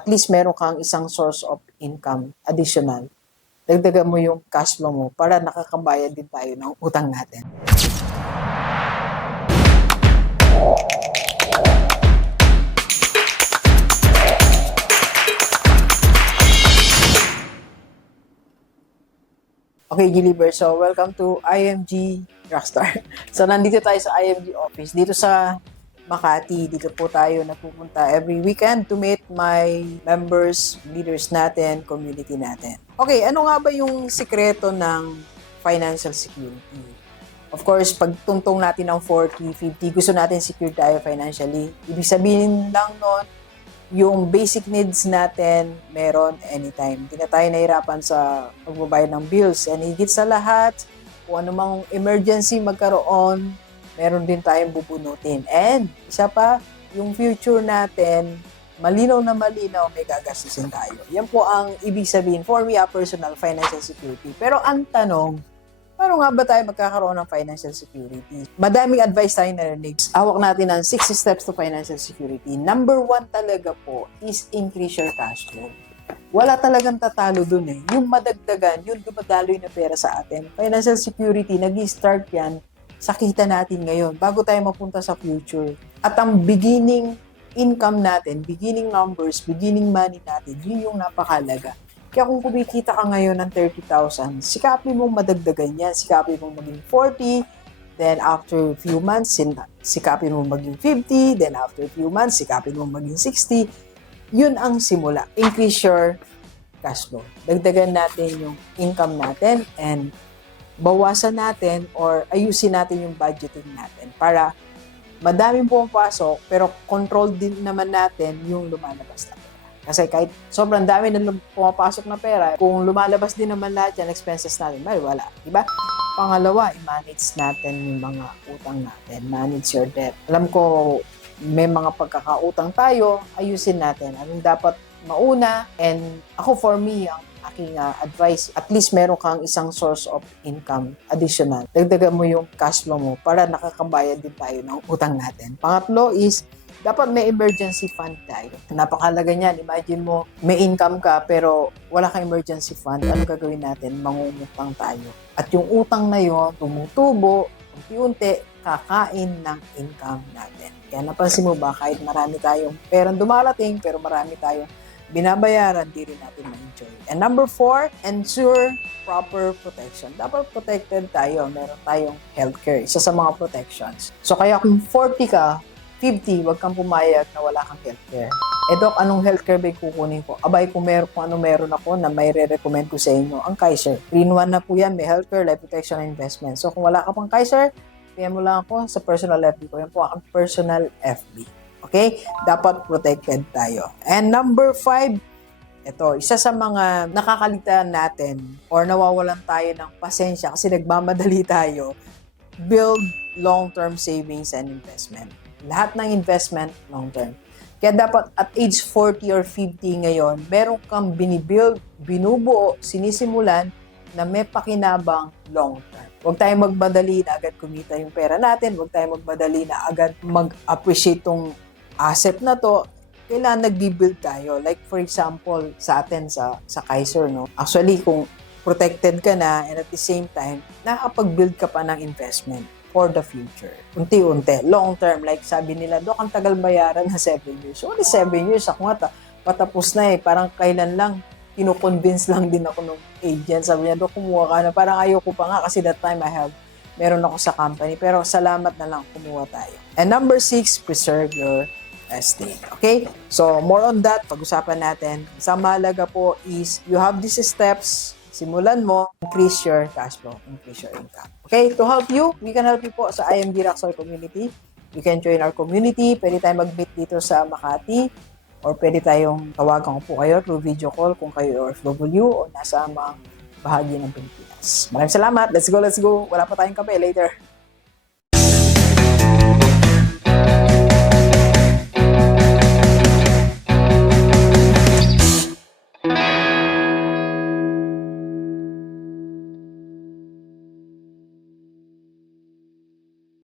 at least meron kang isang source of income additional. Dagdagan mo yung cash flow mo para nakakabayad din tayo ng utang natin. Okay, Gilliver. So, welcome to IMG Rockstar. So, nandito tayo sa IMG office. Dito sa Makati, dito po tayo nagpupunta every weekend to meet my members, leaders natin, community natin. Okay, ano nga ba yung sikreto ng financial security? Of course, pag tungtong natin ng 40, 50, gusto natin secure tayo financially. Ibig sabihin lang nun, yung basic needs natin, meron anytime. Hindi na tayo nahirapan sa pagbabayad ng bills. And higit sa lahat, kung anumang emergency magkaroon, meron din tayong bubunutin. And isa pa, yung future natin, malinaw na malinaw, may gagastusin tayo. Yan po ang ibig sabihin for me, personal financial security. Pero ang tanong, paano nga ba tayo magkakaroon ng financial security? Madaming advice tayo narinig. Hawak natin ang 60 steps to financial security. Number 1 talaga po is increase your cash flow. Wala talagang tatalo dun eh. Yung madagdagan, yung dumadaloy na pera sa atin. Financial security, nag-start yan sa kita natin ngayon bago tayo mapunta sa future. At ang beginning income natin, beginning numbers, beginning money natin, yun yung napakalaga. Kaya kung kumikita ka ngayon ng 30,000, sikapin mong madagdagan yan. Sikapin mong maging 40, then after a few months, sikapin mong maging 50, then after a few months, sikapin mong maging 60. Yun ang simula. Increase your cash flow. Dagdagan natin yung income natin and bawasan natin or ayusin natin yung budgeting natin para madaming pumapasok pero control din naman natin yung lumalabas natin. Kasi kahit sobrang dami na pumapasok na pera, kung lumalabas din naman lahat yan, expenses natin, wala. Diba? Pangalawa, i-manage natin yung mga utang natin. Manage your debt. Alam ko, may mga pagkakautang tayo, ayusin natin. Anong dapat mauna? And ako, for me, ang aking advice, at least meron kang isang source of income additional. Dagdagan mo yung cash flow mo para nakakabayad din tayo ng utang natin. Pangatlo is, dapat may emergency fund tayo. Napakalaga niyan. Imagine mo, may income ka pero wala kang emergency fund. Ano gagawin natin? Mangungutang tayo. At yung utang na yon, tumutubo, unti-unti, kakain ng income natin. Kaya napansin mo ba, kahit marami tayong perang dumarating, pero marami tayong binabayaran, di rin natin ma-enjoy. And number 4, ensure proper protection. Dapat protected tayo. Meron tayong healthcare. Isa sa mga protections. So kaya kung 40 ka, 50, wag kang pumayag na wala kang healthcare. Doc, anong healthcare ba kukunin ko? Abay, kung ano meron ako na may re-recommend ko sa inyo, ang Kaiser. 3-in-1 na po yan, may healthcare, life protection, and investment. So, kung wala ka pang Kaiser, PM mo lang ako sa personal FB ko. Yan po ang personal FB. Okay? Dapat protected tayo. And number 5, ito, isa sa mga nakakalitan natin or nawawalan tayo ng pasensya kasi nagmamadali tayo, build long-term savings and investment. Lahat ng investment, long-term. Kaya dapat at age 40 or 50 ngayon, meron kang binibuild, binubuo, sinisimulan na may pakinabang long-term. Huwag tayong magmadali na agad kumita yung pera natin. Huwag tayong magmadali na agad mag-appreciate tong asset na to. Kailangan nag-build tayo. Like for example, sa atin, sa Kaiser, no? Actually, kung protected ka na and at the same time, nakakapag-build ka pa ng investment for the future. Unti-unti. Long term. Like sabi nila, Dok, ang tagal bayaran na 7 years. Only 7 years. Ako nga, patapos na eh. Parang kailan lang, kinukonvince lang din ako ng agent. Sabi niya, Dok, kumuha ka na. Parang ayoko pa nga kasi that time meron ako sa company. Pero salamat na lang, kumuha tayo. And number 6, preserve your estate. Okay? So, more on that, pag-usapan natin. Isang mahalaga po is, you have these steps, simulan mo, increase your cash flow, increase your income. Okay, to help you, we can help you po sa IMG Rockstar community. You can join our community. Pwede tayong mag-meet dito sa Makati or pwede tayong tawagan ko po kayo through video call kung kayo OFW o nasa mga bahagi ng Pilipinas. Maraming salamat. Let's go, let's go. Wala pa tayong kape. Later.